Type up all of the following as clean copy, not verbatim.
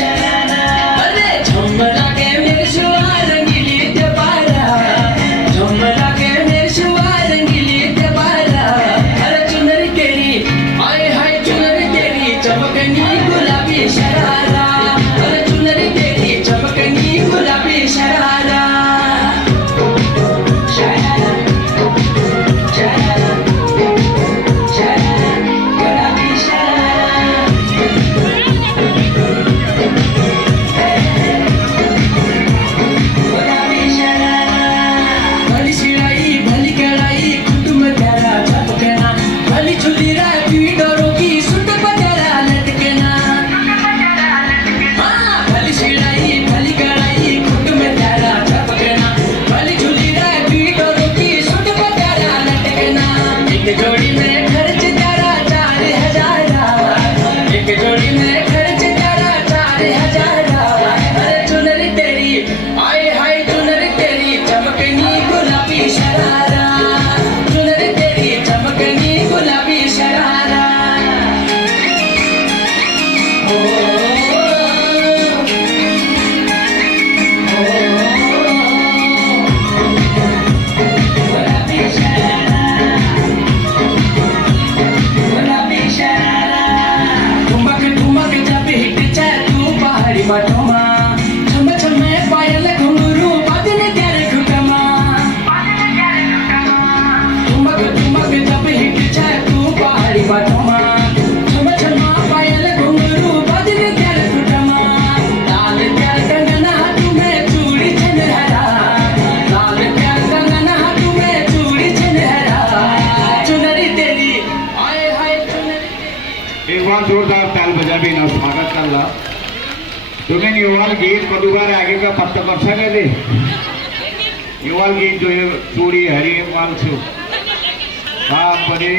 अरे झुमला के मेरे शुआर रंगीली ते पारा झुमला के मेरे शुआर रंगीली ते पारा अरे चुनरी तेरी हाय हाय चुनरी तेरी चमकनी गुलाबी शरारा अरे चुनरी तेरी चमकनी गुलाबी शरारा एक जोड़ी में खर्च तेरा 4,000 एक जोड़ी में खर्च तेरा 4,000 अरे चुनरी तेरी हाय हाय चुनरी तेरी चमकनी गुलाबी शरारा चुनरी तेरी चमकनी गुलाबी शरारा बाटोमा छम छम पायल घुंघरू बाजने तेरे घुटमा ठुमक ठुमक जब हिट जाए तू पहाड़ी बाटोमा छम छम पायल घुंघरू बाजने तेरे घुटमा लाल प्यार कंगना तुम्हें चूड़ी छनहरा लाल प्यार कंगना तुम्हें चूड़ी छनहरा चुनरी तेरी हाय हाय चुनरी एक बार जोरदार ताल बजा भी ना स्वागत कर ला तुम्हें युवाल गीत मधुबार आगे का पत्ता कर सके दे युवाल गीत जो है चूड़ी हरी वाल से बाप रे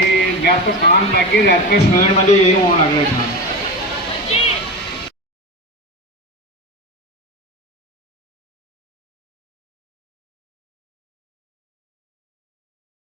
मैं तो कान बाकी रात में सोने वाले यही होने लगे था